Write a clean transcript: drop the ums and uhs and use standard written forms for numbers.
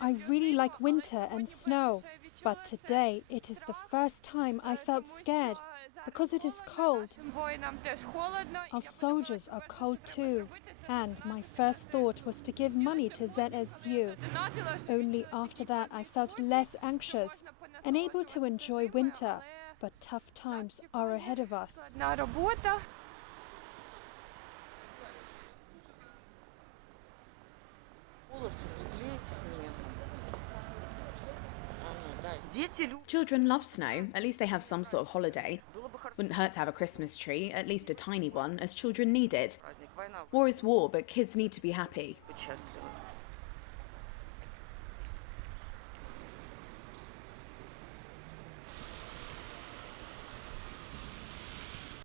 I really like winter and snow, but today it is the first time I felt scared because it is cold. Our soldiers are cold too, and my first thought was to give money to ZSU. Only after that I felt less anxious and able to enjoy winter, but tough times are ahead of us. Children love snow. At least they have some sort of holiday. Wouldn't hurt to have a Christmas tree, at least a tiny one, as children need it. War is war, but kids need to be happy.